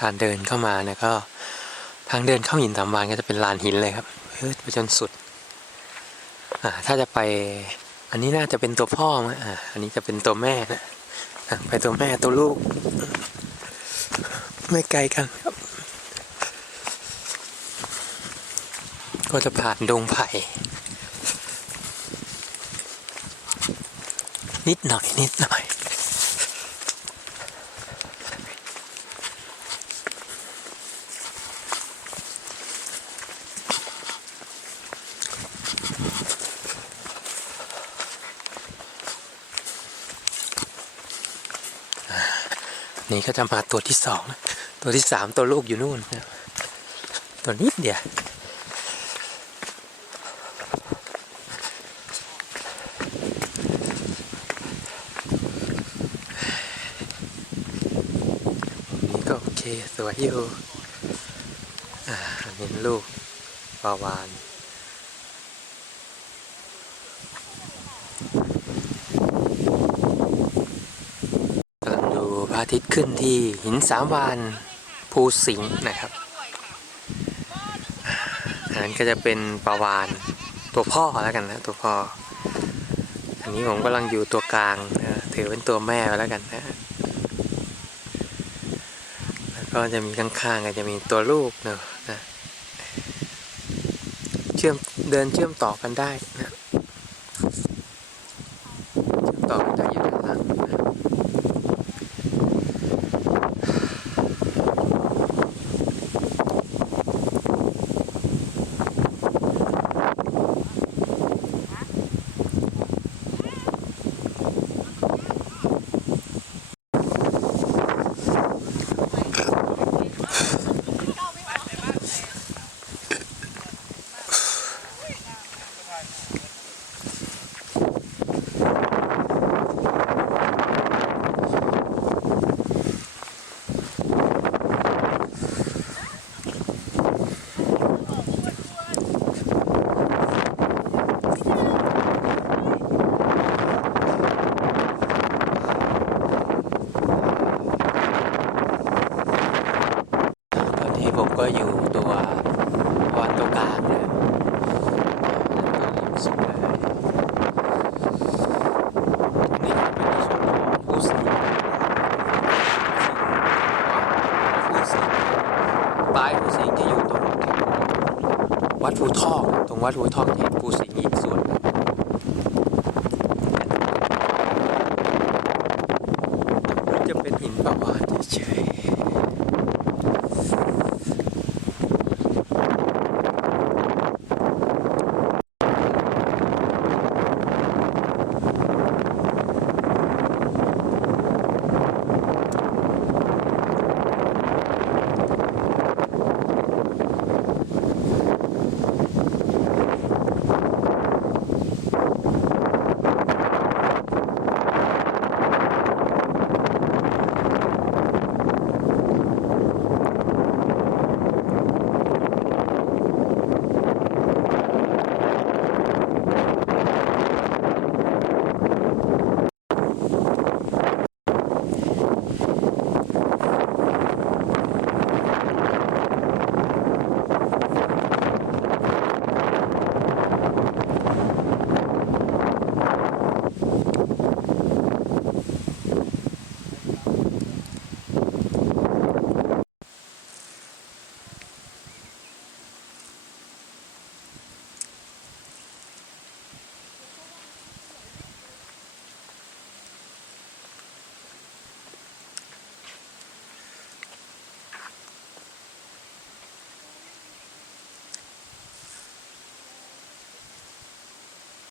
การเดินเข้ามาเนี่ยก็ทางเดินเข้าหินสามวานก็จะเป็นลานหินเลยครับเฮ้ยไปจนสุด อ่า ถ้าจะไป อันนี้น่าจะเป็นตัวพ่อมั้งอ่า อันนี้จะเป็นตัวแม่นะไปตัวแม่ตัวลูก ไม่ไกลกันครับ ก็จะผ่านดงไผ่ นิดหน่อยนิดหน่อย นี่ก็จะมาตัวที่สองตัวที่สามตัวลูกอยู่นู่นตัวนิดเดียวนี่ก็โอเคสวยอยู่อ่าเห็นลูกปลาวาน กำลังดูพ ระอาทิตย์ขึ้นที่หินสามวานภูสิงห์นะครับอันนั้นก็จะเป็นปลาวานตัวพ่อแล้วกันนะตัวพ่อ อันนี้ผมกำลังอยู่ตัวกลางถือเป็นตัวแม่แล้วกันนะแล้วก็จะมีข้างๆก็จะมีตัวลูกเนอะนะเชื่อมเดินเชื่อมต่อกันได้นะเชื่อมต่อกันได้อยู่ด้านหลังนะ ตอนนี้ผมก็อยู่ตัววันตัวกลางเลยสุดเลยนี่เป็นในส่วนของผู้สิงผู้สิงปลายภูสิงจะอยู่ตรงวัดภูทอกตรงวัดภูทอกจะเห็นภูสิงห์อีกส่วน